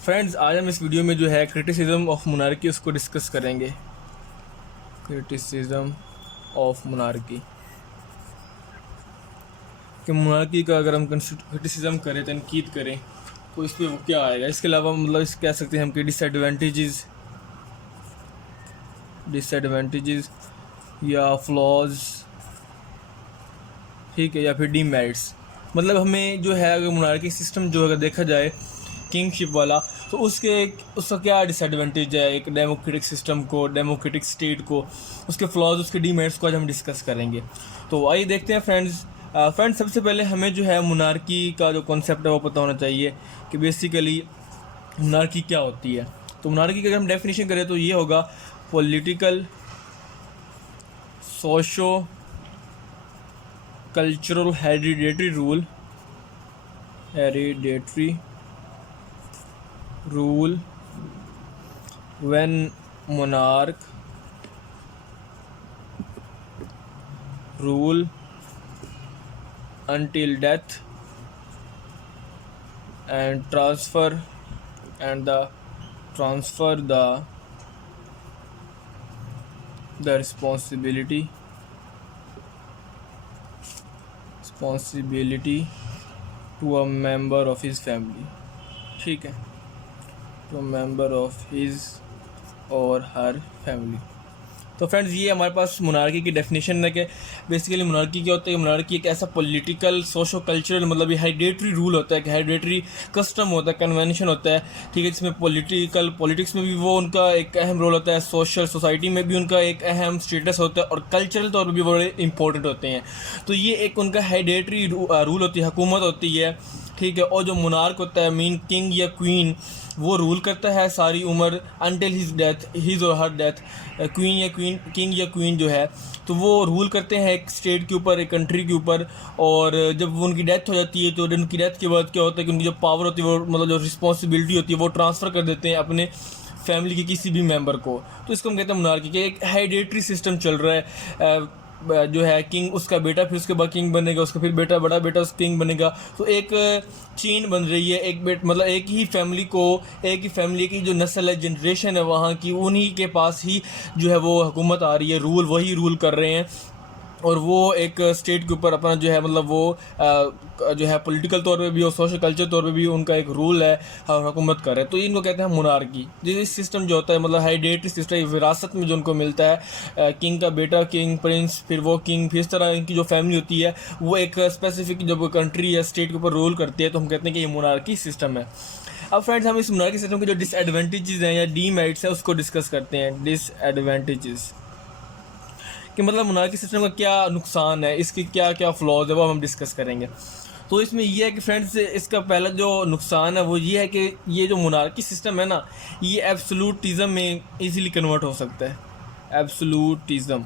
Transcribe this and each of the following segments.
Friends, आज हम इस वीडियो में जो है क्रिटिसिज्म ऑफ मोनार्की उसको डिस्कस करेंगे। क्रिटिसिज्म ऑफ मोनार्की कि मोनार्की का अगर हम क्रिटिसिज्म करें, तनकीद करें, तो इस पर वो क्या आएगा। इसके अलावा मतलब इस कह सकते हैं हम कि डिसएडवांटेजेस या फ्लॉज, ठीक है, या फिर डीमेरिट्स। मतलब हमें जो है अगर मोनार्की सिस्टम जो अगर देखा जाए किंगशिप वाला, तो उसका क्या डिसएडवांटेज है एक डेमोक्रेटिक सिस्टम को, डेमोक्रेटिक स्टेट को, उसके फ्लॉज, उसके डीमेरिट्स को आज हम डिस्कस करेंगे। तो आइए देखते हैं फ्रेंड्स। सबसे पहले हमें जो है मोनार्की का जो कॉन्सेप्ट है वो पता होना चाहिए कि बेसिकली मोनार्की क्या होती है। तो मोनार्की की अगर हम डेफिनेशन करें तो ये होगा political, socio cultural hereditary rule when monarch rule until death and transfer the responsibility to a member of his family, ठीक है, to a member of his or her family। तो फ्रेंड्स, ये हमारे पास मोनार्की की डेफिनेशन है कि basically monarchy क्या होता है। मोनार्की एक ऐसा पॉलिटिकल, सोशो कल्चरल, मतलब ये हेरिडेटरी रूल होता है, कि हेरिडेटरी कस्टम होता है, कन्वेंशन होता है, ठीक है, जिसमें पॉलिटिक्स में भी वो उनका एक अहम रोल होता है, सोशल सोसाइटी में भी उनका एक अहम स्टेटस होता है, और कल्चरल तौर पर भी बड़े इंपॉर्टेंट होते हैं। तो ये एक उनका हेरिडेटरी रूल होती है, हुकूमत होती है, ठीक है। और जो मोनार्क होता है, मीन किंग या क्वीन, वो रूल करता है सारी उम्र अनटिल हिज और हर डेथ। किंग या क्वीन जो है, तो वो रूल करते हैं एक स्टेट के ऊपर, एक कंट्री के ऊपर। और जब वो उनकी डेथ हो जाती है, तो उनकी डेथ के बाद क्या होता है कि उनकी जो पावर होती है, वो मतलब जो रिस्पॉन्सिबिलिटी होती है, वो ट्रांसफ़र कर देते हैं अपने फैमिली के किसी भी मेंबर को। तो इसको हम कहते हैं मोनार्की के एक हेरिडेटरी सिस्टम चल रहा है। जो है किंग, उसका बेटा फिर उसके बाद किंग बनेगा, उसका फिर बेटा, बड़ा बेटा उस किंग बनेगा। तो एक चेन बन रही है, मतलब एक ही फैमिली की जो नस्ल है, जनरेशन है वहाँ की, उन्हीं के पास ही जो है वो हुकूमत आ रही है, वही रूल कर रहे हैं। और वो एक स्टेट के ऊपर अपना जो है मतलब वो जो है पॉलिटिकल तौर पे भी और सोशल कल्चर तौर पे भी उनका एक रूल है, हुकूमत कर रहे हैं। तो इनको कहते हैं मोनार्की। ये सिस्टम जो होता है मतलब हेरिडेटरी सिस्टम, विरासत में जो उनको मिलता है, किंग का बेटा किंग, प्रिंस, फिर वो किंग, फिर इस तरह इनकी जो फैमिली होती है वो एक स्पेसिफिक जब कंट्री या स्टेट के ऊपर रूल करती है, तो हम कहते हैं कि ये मोनार्की सिस्टम है। अब फ्रेंड्स, हम इस मोनार्की सिस्टम के जो डिसएडवांटेजेस हैं या डीमेरिट्स हैं उसको डिस्कस करते हैं। डिसएडवांटेजेस कि मतलब मोनार्की सिस्टम का क्या नुकसान है, इसके क्या क्या फ्लॉज है, वो हम डिस्कस करेंगे। तो इसमें यह है कि फ्रेंड्स, इसका पहला जो नुकसान है वो ये है कि ये जो मोनार्की सिस्टम है ना, ये एब्सोल्यूटिज्म में इजीली कन्वर्ट हो सकता है। एब्सोल्यूटिज्म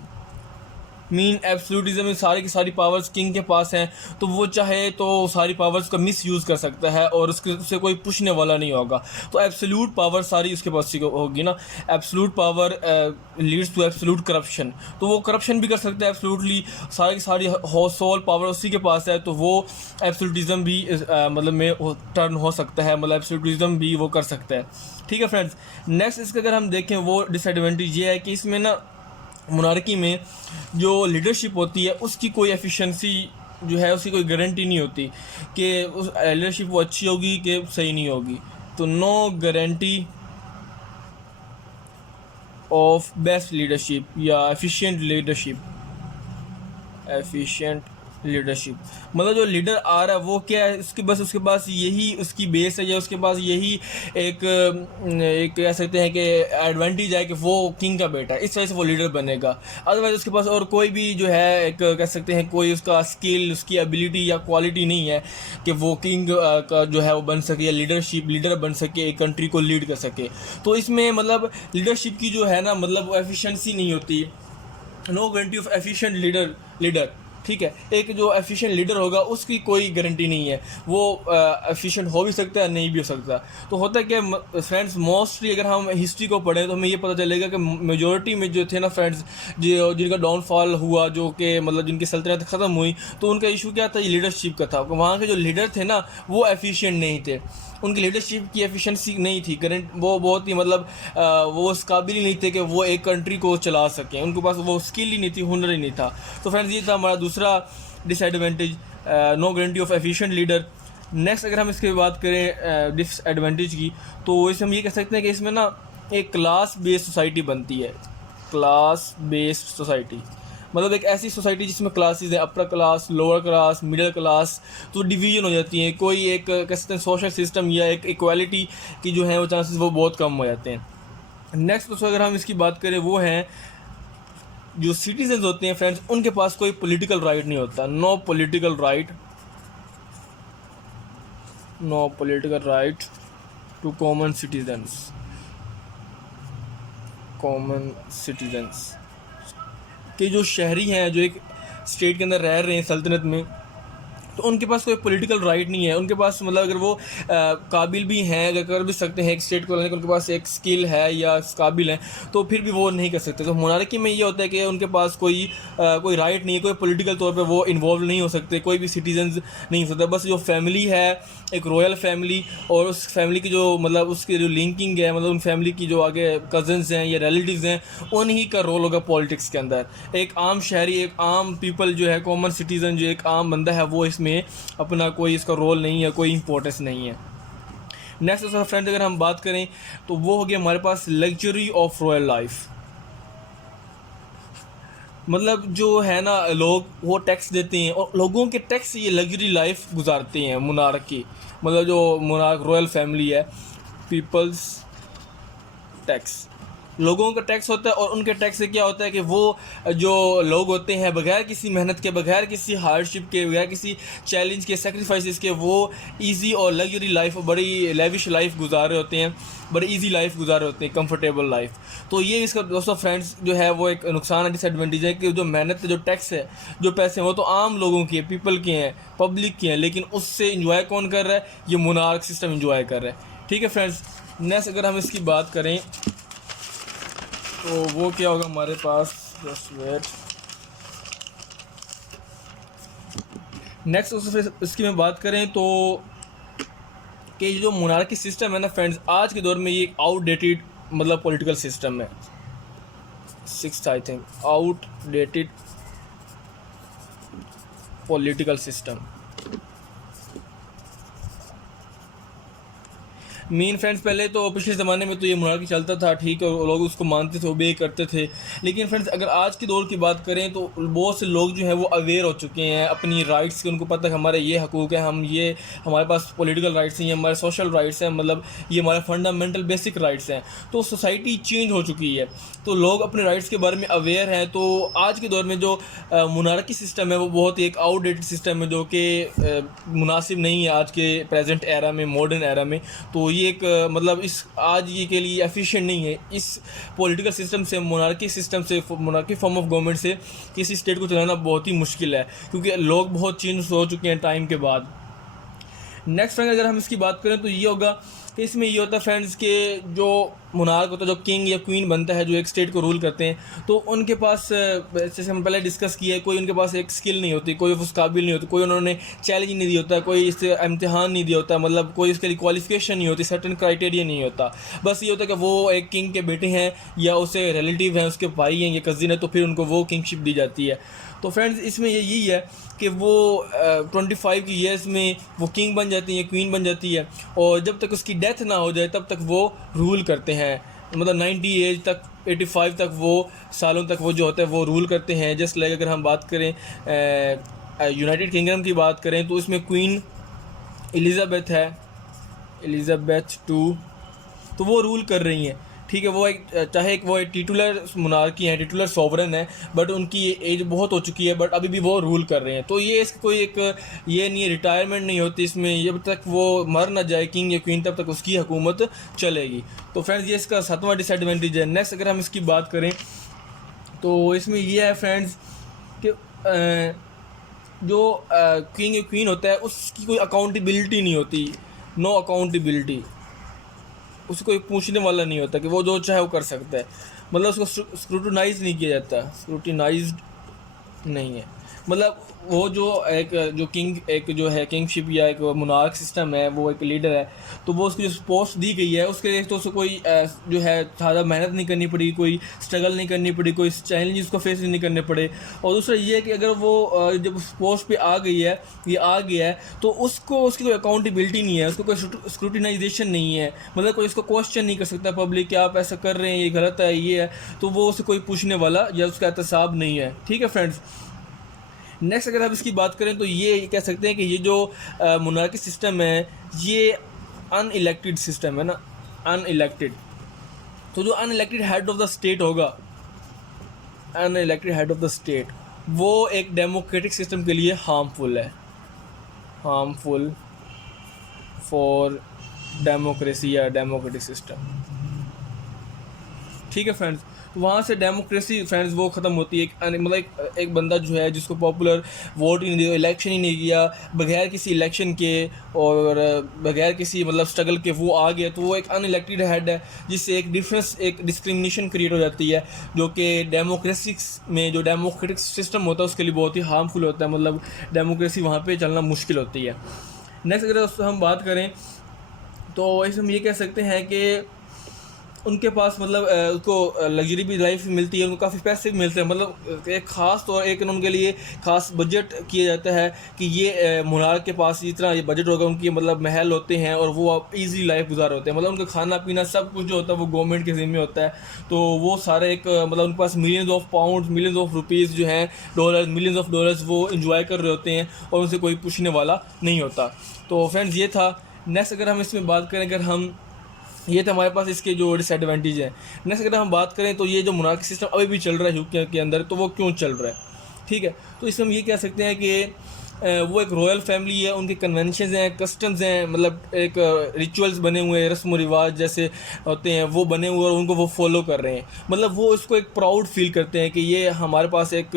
मीन एब्सोल्यूटिज्म में सारी की सारी पावर्स किंग के पास हैं, तो वो चाहे तो सारी पावर्स का मिस यूज़ कर सकता है और उससे कोई पूछने वाला नहीं होगा। तो एब्सोल्यूट पावर सारी उसके पास होगी ना। Absolute power leads to absolute corruption, तो वो करप्शन भी कर सकता है एब्सोल्यूटली। सारी की सारी सोल पावर उसी के पास है, तो वो एब्सोल्यूटिज्म भी मतलब में टर्न हो सकता है, मतलब एब्सोल्यूटिज्म भी वो कर सकता है, ठीक है फ्रेंड्स। नेक्स्ट इसका अगर हम देखें, वो डिसएडवांटेज ये है कि इसमें ना मोनार्की में जो लीडरशिप होती है उसकी कोई एफिशिएंसी जो है, उसकी कोई गारंटी नहीं होती कि उस लीडरशिप वो अच्छी होगी कि सही नहीं होगी। तो no guarantee of best leadership या एफिशिएंट लीडरशिप, मतलब जो लीडर आ रहा है वो क्या है, उसके पास यही उसकी बेस है, या उसके पास यही एक कह सकते हैं कि एडवांटेज है कि वो किंग का बेटा है, इस वजह से वो लीडर बनेगा। अदरवाइज उसके पास और कोई भी जो है एक कह सकते हैं कोई उसका स्किल, उसकी एबिलिटी या क्वालिटी नहीं है कि वो किंग का जो है वो बन सके, या लीडर बन सके, एक कंट्री को लीड कर सके। तो इसमें मतलब लीडरशिप की जो है ना, मतलब एफिशिएंसी नहीं होती। No guarantee of efficient leader ठीक है। एक जो एफिशिएंट लीडर होगा उसकी कोई गारंटी नहीं है, वो एफिशिएंट हो भी सकता है, नहीं भी हो सकता। तो होता है कि फ्रेंड्स, मोस्टली अगर हम हिस्ट्री को पढ़ें तो हमें ये पता चलेगा कि मेजॉरिटी में जो थे ना फ्रेंड्स, जो जिनका डाउनफॉल हुआ, जो कि मतलब जिनकी सल्तनत ख़त्म हुई, तो उनका इशू क्या था, ये लीडरशिप का था। वहाँ के जो लीडर थे ना वो एफिशिएंट नहीं थे, उनकी लीडरशिप की एफिशिएंसी नहीं थी करंट, वो बहुत ही मतलब वो उस काबिल ही नहीं थे कि वो एक कंट्री को चला सकें, उनके पास वो स्किल ही नहीं थी, हुनर ही नहीं था। तो फ्रेंड्स ये था हमारा दूसरा disadvantage, no guarantee of efficient leader. Next अगर हम इसकी बात करें डिसएडवांटेज की, तो इसमें हम ये कह सकते हैं कि इसमें ना एक क्लास बेस्ड सोसाइटी बनती है। क्लास बेस्ड सोसाइटी मतलब एक ऐसी सोसाइटी जिसमें क्लासेस हैं, upper class, lower class, middle class, तो डिवीजन हो जाती हैं। कोई एक कह सकते हैं सोशल सिस्टम या एक इक्वालिटी की जो है वो चांसेस वो बहुत कम हो जाते हैं। नेक्स्ट दोस्तों अगर हम इसकी बात करें, वो हैं जो सिटीजन्स होते हैं फ्रेंड्स, उनके पास कोई पॉलिटिकल राइट नहीं होता। No political right, no political right to common citizens, common citizens के जो शहरी हैं, जो एक स्टेट के अंदर रह रहे हैं सल्तनत में, तो उनके पास कोई पॉलिटिकल राइट नहीं है। उनके पास मतलब अगर वो काबिल भी हैं, अगर कर भी सकते हैं एक स्टेट को लाने का, उनके पास एक स्किल है या काबिल हैं, तो फिर भी वो नहीं कर सकते। तो मोनार्की में ये होता है कि उनके पास कोई राइट नहीं है, कोई पॉलिटिकल तौर पे वो इन्वॉल्व नहीं हो सकते, कोई भी सिटीजन्स नहीं हो सकता। बस जो फैमिली है, एक रॉयल फैमिली, और उस फैमिली की जो मतलब उसकी जो लिंकिंग है, मतलब उन फैमिली की जो आगे कज़न्स हैं या रिलेटिव्स हैं, उन्हीं का रोल होगा पॉलिटिक्स के अंदर। एक आम शहरी, एक आम पीपल जो है, कॉमन सिटीज़न जो एक आम बंदा है, वो में अपना कोई इसका रोल नहीं है, कोई इंपॉर्टेंस नहीं है। नेक्स्ट फ्रेंड अगर हम बात करें तो वो हो गया हमारे पास लग्जरी ऑफ रॉयल लाइफ। मतलब जो है ना, लोग वो टैक्स देते हैं और लोगों के टैक्स से ये लग्जरी लाइफ गुजारते हैं मोनार्क की। मतलब जो मोनार्क रॉयल फैमिली है, पीपल्स टैक्स, लोगों का टैक्स होता है। और उनके टैक्स से क्या होता है कि वो जो लोग होते हैं बगैर किसी मेहनत के, बगैर किसी हार्डशिप के, बगैर किसी चैलेंज के, सेक्रीफाइसेस के, वो इजी और लग्जरी लाइफ, बड़ी लेविश लाइफ गुजार रहे होते हैं, बड़ी इजी लाइफ गुजार रहे होते हैं, कंफर्टेबल लाइफ। तो ये इसका दोस्तों फ्रेंड्स जो है वो एक नुकसान है, डिसएडवांटेज है कि जो मेहनत, जो टैक्स है, जो पैसे हैं, वो तो आम लोगों के, पीपल के हैं, पब्लिक के हैं, लेकिन उससे इंजॉय कौन कर रहा है, ये मोनार्क सिस्टम इंजॉय कर रहा है। ठीक है फ्रेंड्स। नेक्स्ट अगर हम इसकी बात करें तो वो क्या होगा हमारे पास, जस्ट वेट। नेक्स्ट इसकी में बात करें तो कि जो मोनार्की सिस्टम है ना फ्रेंड्स, आज के दौर में ये एक आउटडेटेड मतलब पॉलिटिकल सिस्टम है। Sixth I think, outdated political system mean friends. पहले तो पिछले ज़माने में तो ये मोनार्की चलता था, ठीक है, और लोग उसको मानते थे, ओबे करते थे। लेकिन फ्रेंड्स अगर आज के दौर की बात करें तो बहुत से लोग जो हैं वो अवेयर हो चुके हैं अपनी राइट्स के। उनको पता है हमारे ये हकूक़ हैं, हमारे पास पॉलिटिकल राइट्स हैं, ये हमारे सोशल राइट्स हैं, मतलब ये हमारे फंडामेंटल बेसिक राइट्स हैं। तो सोसाइटी चेंज हो चुकी है, तो लोग अपने राइट्स के बारे में अवेयर हैं। तो आज के दौर में जो मोनार्की सिस्टम है वो बहुत ही एक आउटडेटेड सिस्टम है, जो कि मुनासिब नहीं है आज के प्रेजेंट एरा में, मॉडर्न एरा में। तो ये एक मतलब इस आज ये के लिए एफिशिएंट नहीं है। इस पॉलिटिकल सिस्टम से, मोनार्की सिस्टम से, मोनार्की फॉर्म ऑफ गवर्नमेंट से किसी स्टेट को चलाना बहुत ही मुश्किल है, क्योंकि लोग बहुत चेंज हो चुके हैं टाइम के बाद। नेक्स्ट फ्रेंड अगर हम इसकी बात करें तो ये होगा कि इसमें ये होता है फ्रेंड्स के जो मोनार्क होता है, जो किंग या क्वीन बनता है, जो एक स्टेट को रूल करते हैं, तो उनके पास जैसे हम पहले डिस्कस किया है, कोई उनके पास एक स्किल नहीं होती, कोई उस काबिल नहीं होती, कोई उन्होंने चैलेंज नहीं दिया होता, कोई इससे इम्तिहान नहीं दिया होता, मतलब कोई इसके लिए क्वालिफिकेशन नहीं होती, सर्टन क्राइटेरिया नहीं होता। बस ये होता है कि वो एक किंग के बेटे हैं या उससे रिलेटिव हैं, उसके भाई हैं या कज़िन है, तो फिर उनको वो किंगशिप दी जाती है। तो फ्रेंड्स इसमें यही है कि वो 25 की ईयर्स में वो किंग बन जाती है, क्वीन बन जाती है, और जब तक उसकी डेथ ना हो जाए तब तक वो रूल करते हैं। मतलब 90 एज तक, 85 तक वो सालों तक वो जो होता है वो रूल करते हैं। जस्ट लाइक अगर हम बात करें यूनाइटेड किंगडम की बात करें तो इसमें क्वीन एलिज़ाबेथ है, एलिज़ाबेथ 2, तो वो रूल कर रही हैं। ठीक है, वो एक टिटुलर मोनार्की हैं, टिटुलर सॉवरन है, बट उनकी एज बहुत हो चुकी है, बट अभी भी वो रूल कर रहे हैं। तो ये इसका कोई एक ये नहीं है, रिटायरमेंट नहीं होती इसमें, जब तक वो मर ना जाए किंग या क्वीन तब तक उसकी हुकूमत चलेगी। तो फ्रेंड्स ये इसका 7वां डिसएडवांटेज है। नेक्स्ट अगर हम इसकी बात करें तो इसमें ये है फ्रेंड्स कि जो किंग या क्वीन होता है उसकी कोई अकाउंटेबिलिटी नहीं होती, नो अकाउंटेबिलिटी, उसको कोई पूछने वाला नहीं होता कि वो जो चाहे वो कर सकता है, मतलब उसको स्क्रूटनाइज नहीं किया जाता, स्क्रूटिनाइज्ड नहीं है। मतलब वो जो किंग एक जो है किंगशिप या एक मोनार्क सिस्टम है, वो एक लीडर है, तो वो उसको जो पोस्ट दी गई है उसके लिए तो उसको कोई जो है ज़्यादा मेहनत नहीं करनी पड़ी, कोई स्ट्रगल नहीं करनी पड़ी, कोई चैलेंजेस को फेस नहीं करने पड़े। और दूसरा ये है कि अगर वो जब उस पोस्ट पे आ गई है, ये आ गया है, तो उसको उसकी कोई अकाउंटेबिलिटी नहीं है, उसको कोई स्क्रूटिनाइजेशन नहीं है, मतलब कोई उसको क्वेश्चन नहीं कर सकता पब्लिक कि आप ऐसा कर रहे हैं, ये गलत है, ये है, तो वो उसे कोई पूछने वाला या उसका एहतसाब नहीं है। ठीक है फ्रेंड्स, नेक्स्ट अगर हम इसकी बात करें तो ये कह सकते हैं कि ये जो मोनार्की सिस्टम है ये अनइलेक्टेड सिस्टम है ना, अनइलेक्टेड। तो जो unelected head of the state होगा, unelected head of the state, वो एक डेमोक्रेटिक सिस्टम के लिए हार्मफुल है, हार्मफुल फॉर डेमोक्रेसी या डेमोक्रेटिक सिस्टम। ठीक है फ्रेंड्स, तो वहाँ से डेमोक्रेसी फ्रेंड्स वो ख़त्म होती है। मतलब एक बंदा जो है जिसको पॉपुलर वोट ही नहीं दिया, इलेक्शन ही नहीं किया, बगैर किसी इलेक्शन के और बगैर किसी मतलब स्ट्रगल के वो आ गया, तो वो एक अनइलेक्टेड हेड है, जिससे एक डिफरेंस, एक डिस्क्रिमिनेशन क्रिएट हो जाती है, जो कि डेमोक्रेसी में जो डेमोक्रेटिक सिस्टम होता है उसके लिए बहुत ही हार्मफुल होता है, मतलब डेमोक्रेसी वहाँ पर चलना मुश्किल होती है। नेक्स्ट अगर हम बात करें तो इसमें हम ये कह सकते हैं कि उनके पास मतलब उसको लग्जरी भी लाइफ मिलती है, उनको काफ़ी पैसे भी मिलते हैं, मतलब एक ख़ास तौर एक उनके लिए ख़ास बजट किया जाता है कि ये मोनार्क के पास इतना ये बजट होगा, उनकी मतलब महल होते हैं और वो आप ईजी लाइफ गुजार होते हैं, मतलब उनका खाना पीना सब कुछ जो होता है वो गवर्नमेंट के ज़िम्मे होता है। तो वो सारे एक मतलब उनके पास millions of pound, millions of rupees जो हैं, डॉलर्स, मिलियंस ऑफ डॉलर्स वो इंजॉय कर रहे होते हैं और उनसे कोई पूछने वाला नहीं होता। तो फ्रेंड्स ये था। नेक्स्ट अगर हम इसमें बात करें, अगर हम ये तो हमारे पास इसके जो डिसएडवांटेज है। नेक्स्ट अगर हम बात करें तो ये जो मोनार्की सिस्टम अभी भी चल रहा है यूके के अंदर, तो वो क्यों चल रहा है? ठीक है, तो इसमें हम ये कह सकते हैं कि वो एक रॉयल फैमिली है, उनके कन्वेंशंस हैं, कस्टम्स हैं, मतलब एक रिचुअल्स बने हुए हैं, रस्म व रिवाज जैसे होते हैं वो बने हुए और उनको वो फॉलो कर रहे हैं, मतलब वो इसको एक प्राउड फील करते हैं कि ये हमारे पास एक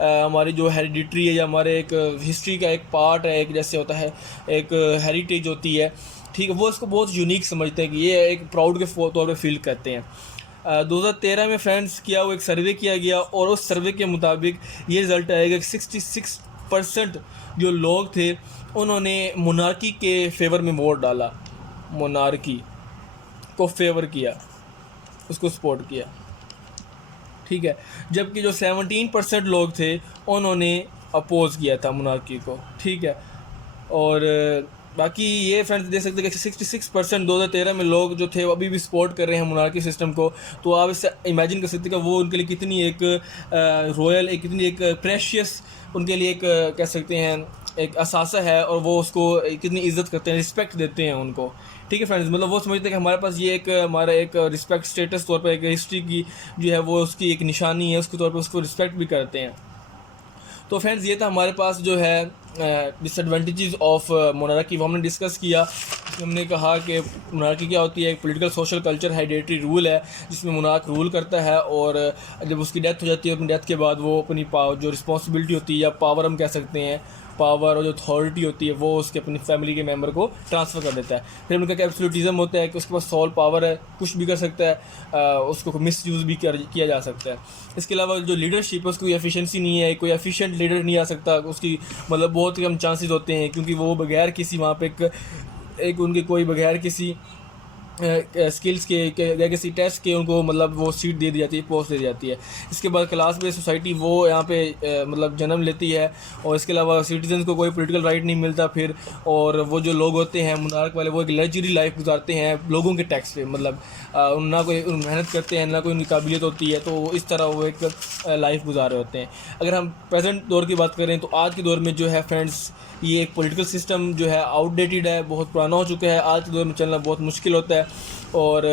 हमारी जो हेरिडिटरी है या हमारे एक हिस्ट्री का एक पार्ट है, एक जैसे होता है एक हेरिटेज होती है। ठीक है, वो इसको बहुत यूनिक समझते हैं कि ये एक प्राउड के तौर पे फील करते हैं। 2013 में फ्रेंड्स किया वो एक सर्वे किया गया और उस सर्वे के मुताबिक ये रिज़ल्ट आएगा कि 66% जो लोग थे उन्होंने मोनार्की के फेवर में वोट डाला, मोनार्की को फेवर किया, उसको सपोर्ट किया। ठीक है, जबकि जो 17% लोग थे उन्होंने अपोज़ किया था मोनार्की को। ठीक है, और बाकी ये फ्रेंड्स देख सकते हैं कि 66% 2013 में लोग जो थे वो अभी भी सपोर्ट कर रहे हैं मोनार्की सिस्टम को। तो आप इससे इमेजिन कर सकते हैं कि वो उनके लिए कितनी एक रॉयल, एक कितनी एक प्रेशियस उनके लिए एक कह सकते हैं एक असासा है, और वो उसको कितनी इज्जत करते हैं, रिस्पेक्ट देते हैं उनको। ठीक है फ्रेंड्स, मतलब वो समझते हैं कि हमारे पास ये एक हमारा एक रिस्पेक्ट स्टेटस तौर पर एक हिस्ट्री की जो है वो उसकी एक निशानी है, उसके तौर पर उसको रिस्पेक्ट भी करते हैं। तो फ्रेंड्स ये था हमारे पास जो है डिसएडवांटेजेस ऑफ मोनार्की, वो हमने डिस्कस किया। हमने कहा कि मोनार्की क्या होती है, एक political social culture hereditary rule है जिसमें मोनार्क रूल करता है, और जब उसकी डेथ हो जाती है, अपनी डेथ के बाद वो अपनी जो रिस्पॉन्सिबिलिटी होती है या पावर हम कह सकते हैं, पावर और जो अथॉरिटी होती है वो उसके अपनी फैमिली के मेंबर को ट्रांसफ़र कर देता है। फिर उनका एब्सोल्यूटिज्म होता है कि उसके पास सॉल पावर है, कुछ भी कर सकता है, उसको मिस यूज़ भी किया जा सकता है। इसके अलावा जो लीडरशिप है उसकी कोई एफिशिएंसी नहीं है, कोई एफिशिएंट लीडर नहीं आ सकता, उसकी मतलब बहुत ही कम चांसेस होते हैं, क्योंकि वो बगैर किसी वहाँ पे एक उनके कोई बगैर किसी स्किल्स के या किसी टेस्ट के उनको मतलब वो सीट दे दी जाती है, पोस्ट दे दी जाती है। इसके बाद क्लास बेस्ड सोसाइटी वो यहाँ पे मतलब जन्म लेती है, और इसके अलावा सिटीजन को कोई पॉलिटिकल राइट नहीं मिलता फिर, और वो जो लोग होते हैं मोनार्क वाले वो एक लग्जरी लाइफ गुजारते हैं लोगों के टैक्स पे, मतलब ना कोई मेहनत करते हैं, ना कोई उनकी काबिलियत होती है, तो इस तरह वो एक लाइफ गुजार रहे होते हैं। अगर हम प्रेजेंट दौर की बात करें तो आज के दौर में जो है फ्रेंड्स ये एक पॉलिटिकल सिस्टम जो है आउटडेटेड है, बहुत पुराना हो चुका है, आज के दौर में चलना बहुत मुश्किल होता है। और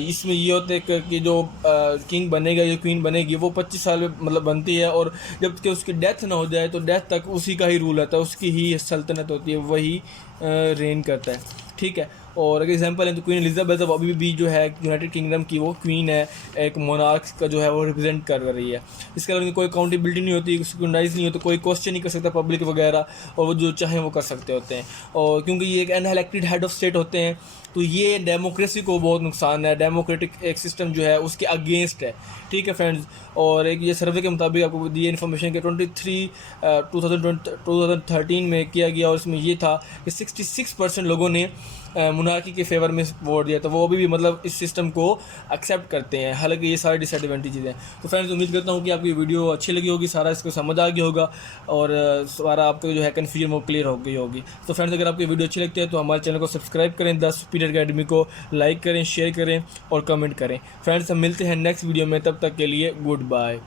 इसमें ये होता है कि जो किंग बनेगा या क्वीन बनेगी वो 25 साल में मतलब बनती है, और जब कि उसकी डेथ ना हो जाए तो डेथ तक उसी का ही रूल रहता है, उसकी ही सल्तनत होती है, वही रेन करता है। ठीक है, और अगर एग्जांपल है तो क्वीन एलिजाबेथ अब अभी भी जो है यूनाइटेड किंगडम की वो क्वीन है, एक मोनार्क का जो है वो रिप्रेजेंट कर रही है। इसके अलावा कोई अकाउंटेबिलिटी नहीं होती, स्क्रूटनाइज नहीं होता, कोई क्वेश्चन नहीं कर सकता पब्लिक वगैरह, और वो जो चाहें वो कर सकते होते हैं। और क्योंकि ये एक अनइलेक्टेड हेड ऑफ स्टेट होते हैं, तो ये डेमोक्रेसी को बहुत नुकसान है, डेमोक्रेटिक एक सिस्टम जो है उसके अगेंस्ट है। ठीक है फ्रेंड्स, और एक ये सर्वे के मुताबिक आपको दिए इन्फॉर्मेशन के 2013 में किया गया, और इसमें ये था कि 66% लोगों ने मोनार्की के फेवर में वोट दिया, तो वो अभी भी मतलब इस सिस्टम को एक्सेप्ट करते हैं, हालांकि ये सारी डिसएडवांटेजेस हैं। तो फ्रेंड्स उम्मीद करता हूँ कि आपकी वीडियो अच्छी लगी होगी, सारा इसको समझ आ गया होगा, और सारा आपका जो है कन्फ्यूजन वो क्लियर हो गई होगी। तो फ्रेंड्स अगर आपकी वीडियो अच्छी लगती है तो हमारे चैनल को सब्सक्राइब करें, द सुपीरियर अकेडमी को लाइक करें, शेयर करें और कमेंट करें। फ्रेंड्स हम मिलते हैं नेक्स्ट वीडियो में, तब तक के लिए गुड बाय।